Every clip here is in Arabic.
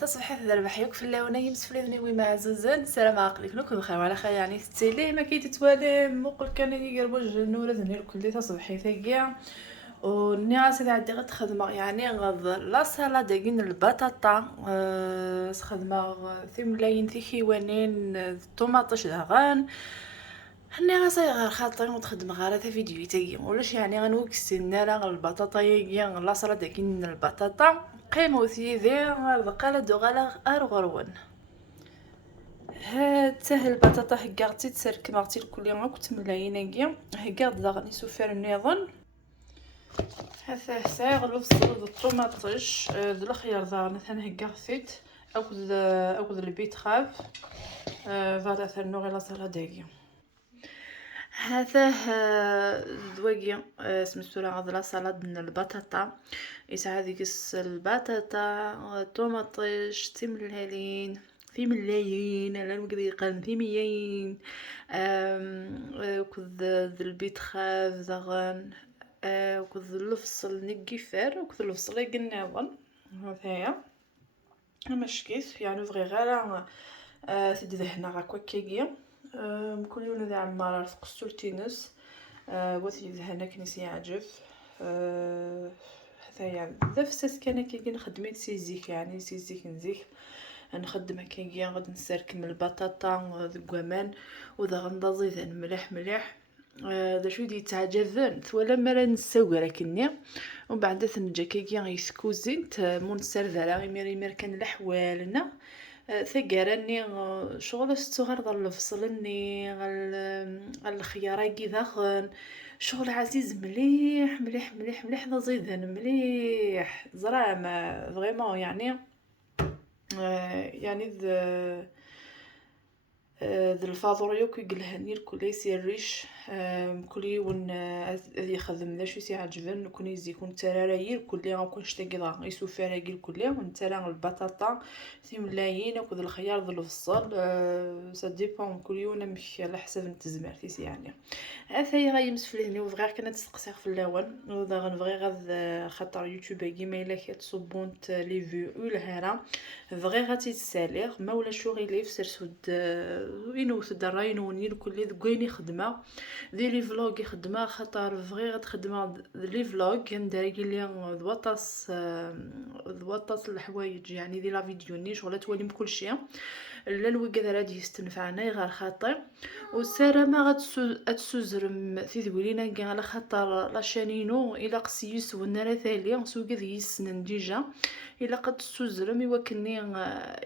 تصبحي في ذربحيوك في اللون يمس في لذني وما زوزن السلام عقلك نكون بخير وعلى خير يعني ستيلي ما كي تتوالي موقل كان يقرب النور ذني الكل تصبحي ثقيا والناس اللي عندي غتخدم يعني غض لا صالة داكين البطاطا خدمة في ملايين في حيوانين الطوماطش داغان هني غاصاي غير خاطري وتخدم غير هذا فيديو تاعي ولاش يعني غنوكسين راه البطاطا يا لا صالة داكين البطاطا قيمو ثيذي غقالة دوغالا أرغرون هاد سهل البطاطا هكاغتي تسرك ماغتي الكل غاك تملايين هكاغ داغني سوفر النظام هذا ساغ البصل الطوماطش د الخيار داغني ثاني هكاغ ثيت أخذ البيتخاف فوالا ثاني غير لا سالاداكي هذا دواقي سميتو راه غاد لا سالاد من البطاطا يساعد يقص البطاطا الطوماطيش تملالين في ملايين على المقديقان في ميين وكذ البيتخاف زغن وكذ الفصل نقفر وكذ الفصل يقناون هذايا مشكيت يعني فغي غير تدهنا غاكوا كيكيا كل يوم ذا عمارة في قسطرتينس وثي ذهنا كنيسي يعجف هذايا بزاف ساس كان كي نخدميت سيزيك يعني سيزيك نزيك نخدم هكايا غادي نسرك من البطاطا ذكوامان وذا غنضازي ذا مليح مليح ذا شو دي تعجبن ولا مرة نسوي لكني ومن بعد ثنجا كيكيا يسكوزين مون سيرفر غير كان الحوالنا ثقرني شغل ستوغر ضل الفصلني الخيارة كذا شغل عزيز مليح مليح مليح مليح ذا زيدن مليح زرامة فريمون يعني يعني ذا الفاضوريو كي قلهني الكل يسير ريش كل يوم ذي يخدم ذا شو يعجبن كون يكون تراراير كل يوم كون شتاقي يسوف راجل كل يوم نترا البطاطا في ملايين وكذا الخيار ذا الفصل سا ديبون كل يوم مش على حسب نتزمرتيس يعني هذا غيمس في الهني وفغير كانت تسقسيغ في اللون وذا غنفغي غاد خاطر يوتيوب كيما الا كتصبونت لي فيو الهرا فغي غاتي تساليغ ما ولا شغل لي في سرسود وينو تدراين ونيل كل ذكويني خدمه ذي لي فلوغ خدمه خاطر فغي غتخدمه لي فلوغ ندير لي ذوطاس الحوايج يعني ذي لا فيديو ني شغل تولي بكل شيء لا الوقت غادي يستنفعنا غير خاطر وساره ما غتسوزرم في ذولينا كاع على خاطر لاشانينو الا قسيس ونرا ثالي سوق ذي السنن ديجا الا قد تسوزرم يوكني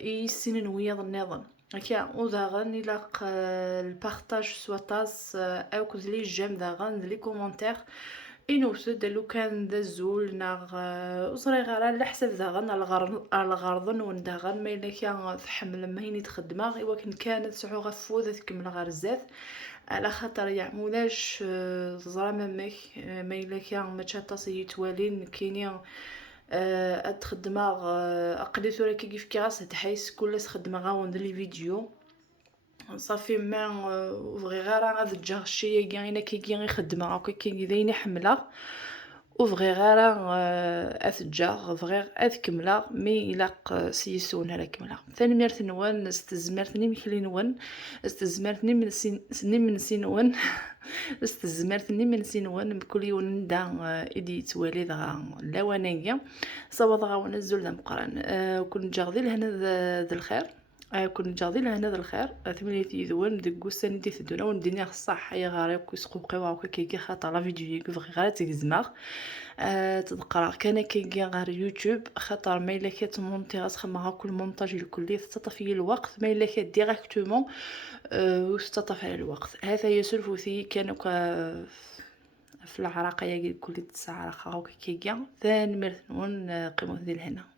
يسنن ويا النظام هكا وداغن الى البارطاج سواتاس او كذلي جيم داغن لي كومونتير إنوثد لو كان ذا الزول ناغ وصري غير على حسب داغن الغرضن ونداغن ما إلا كان تحمل مايني تخدمه إوا كانت سعو غفوذة تكمل غير الزاف على خاطر يعموناش زرا مامك ما إلا كان ما تشاطاسي يتوالين كينيا تخدمه أقلي ثورا كيف كراس تحيس كل خدمه غاون لي فيديو صافي ما فغي غير غاد تجا الشيء كاينه كي يخدم هكا كي دايني حمله وفغي غير اتجا فغي اتكمله مي الا سيسون على كمله ثاني مرت نوان استزمرتني مخلي نوان استزمرتني من سنين من سنوان استزمرتني من سنوان بكل يوم دا ايدي توالي ذا لوانيا صواب غا نزول ذا مقران كون جاغدي لهنا ذا الخير كون جاضي لهنا ذا الخير ثمنيتي ذوان دكوسان دي ثدونا والدنيا الصح هي غاريك ويسقوقي وهكا كيكي خاطر لا فيديو يكفغي غير تيزماغ تذكر كان كيكي غير يوتيوب خاطر ما الا كتمونتي غتخمها كل مونتاج الكلي تطفي الوقت ما الا ديريكتومون وتطفي على الوقت هذا يسلفو ثي كانوا في العراقيه كل تسعه عراقه كيكي ثاني مرثون قيمه ذي الهنا